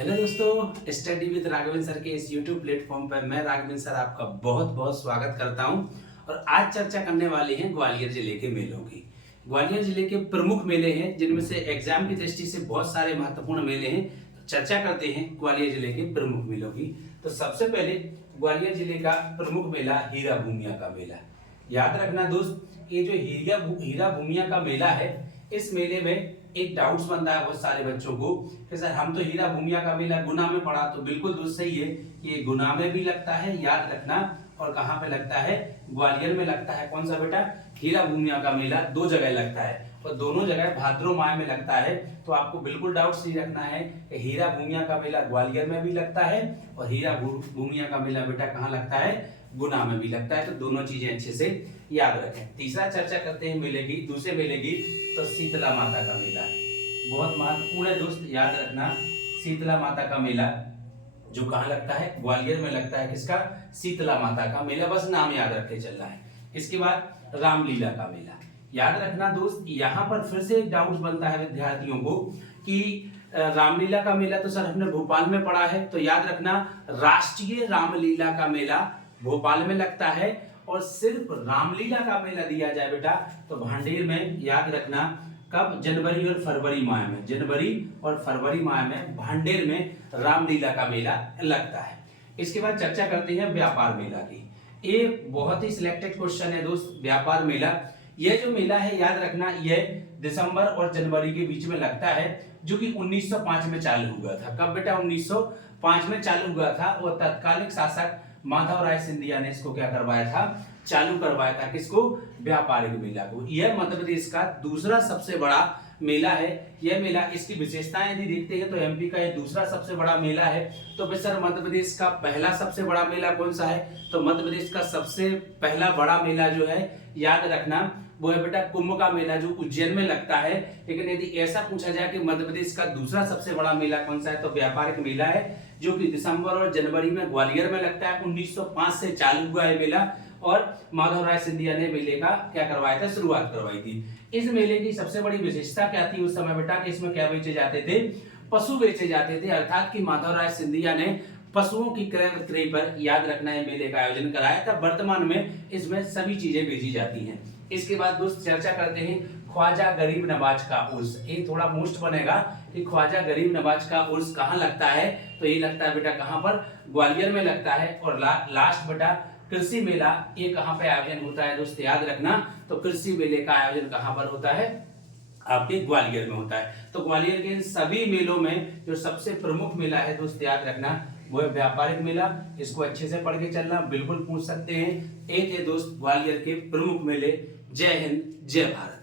Hello दोस्तों, study with Raghavendra sir के इस यूट्यूब प्लेटफॉर्म पर मैं राघवेंद्र सर आपका बहुत बहुत स्वागत करता हूं। और आज चर्चा करने वाले हैं ग्वालियर जिले के मेलों की। ग्वालियर जिले के प्रमुख मेले हैं जिनमें से एग्जाम की दृष्टि से बहुत सारे महत्वपूर्ण मेले हैं। तो चर्चा करते हैं ग्वालियर जिले के प्रमुख मेलों की। तो सबसे पहले ग्वालियर जिले का प्रमुख मेला हीरा भूमिया का मेला। याद रखना दोस्त, ये जो हीरा भूमिया का मेला है, इस मेले में एक डाउट्स बनता है बहुत सारे बच्चों को कि सर हम तो हीरा भूमिया का मेला गुना में पढ़ा। तो बिल्कुल दोस्त सही है, ये गुना में भी लगता है, याद रखना। और कहाँ पे लगता है? ग्वालियर में लगता है। कौन सा बेटा? हीरा भूमिया का मेला दो जगह लगता है और दोनों जगह भाद्रो माह में लगता है। तो आपको बिल्कुल डाउट्स नहीं रखना है कि हीरा भूमिया का मेला ग्वालियर में भी लगता है और हीरा भूमिया का मेला बेटा कहाँ लगता है? गुना में भी लगता है। तो दोनों चीजें अच्छे से याद रखें। तीसरा चर्चा करते हैं मेले की, दूसरे मेले की। तो शीतला माता का मेला बहुत महत्वपूर्ण है दोस्त, याद रखना। शीतला माता का मेला जो कहाँ लगता है? ग्वालियर में लगता है। किसका? शीतला माता का मेला। बस नाम याद रख के चलना है। इसके बाद रामलीला का मेला। याद रखना दोस्त, यहाँ पर फिर से एक डाउट बनता है विद्यार्थियों को कि रामलीला का मेला तो सर हमने भोपाल में पढ़ा है। तो याद रखना, राष्ट्रीय रामलीला का मेला भोपाल में लगता है और सिर्फ रामलीला का मेला दिया जाए बेटा तो भांडेर में। याद रखना कब? जनवरी और फरवरी माह में। जनवरी और फरवरी माह में भांडेर में रामलीला का मेला लगता है। इसके बाद चर्चा करते हैं व्यापार मेला की। ये बहुत ही सिलेक्टेड क्वेश्चन है दोस्त। व्यापार मेला, यह जो मेला है याद रखना, यह दिसंबर और जनवरी के बीच में लगता है, जो कि 1905 में चालू हुआ था। कब बेटा? 1905 में चालू हुआ था और तत्कालिक शासक माधव राय सिंधिया ने इसको क्या करवाया था? चालू करवाया था। किसको? व्यापारिक मेला को। यह मध्य प्रदेश का दूसरा सबसे बड़ा मेला है। यह मेला, इसकी विशेषताएं यदि देखते हैं तो एमपी का यह दूसरा सबसे बड़ा मेला है। तो फिर सर मध्य प्रदेश का पहला सबसे बड़ा मेला कौन सा है? तो मध्य प्रदेश का सबसे पहला बड़ा मेला जो है याद रखना वो है बेटा कुंभ का मेला, जो उज्जैन में लगता है। लेकिन यदि ऐसा पूछा जाए कि मध्य प्रदेश का दूसरा सबसे बड़ा मेला कौन सा है, तो व्यापारिक मेला है, जो कि दिसंबर और जनवरी में ग्वालियर में लगता है। 1905 से चालू हुआ है मेला और माधव राय सिंधिया ने मेले का क्या करवाया था? शुरुआत करवाई थी। इस मेले की सबसे बड़ी विशेषता क्या थी उस समय बेटा? कि इसमें क्या बेचे जाते थे? पशु बेचे जाते थे। अर्थात कि माधव राय सिंधिया ने पशुओं की क्रय विक्रय पर याद रखना है मेले का आयोजन कराया था। वर्तमान में इसमें सभी चीजें बेची जाती हैं। इसके बाद दोस्त चर्चा करते हैं ख्वाजा गरीब नवाज का उर्स। ये थोड़ा मोस्ट बनेगा कि ख्वाजा गरीब नवाज का उर्स कहाँ लगता है? तो ये लगता है बेटा कहाँ पर? ग्वालियर में लगता है। और लास्ट बेटा कृषि मेला, ये कहाँ पे आयोजन होता है दोस्त? याद रखना, तो कृषि मेले का आयोजन कहाँ पर होता है? आपके ग्वालियर में होता है। तो ग्वालियर के सभी मेलों में जो सबसे प्रमुख मेला है दोस्त याद रखना वो है व्यापारिक मेला। इसको अच्छे से पढ़ के चलना, बिल्कुल पूछ सकते हैं। एक है दोस्त ग्वालियर के प्रमुख मेले। जय हिंद, जय भारत।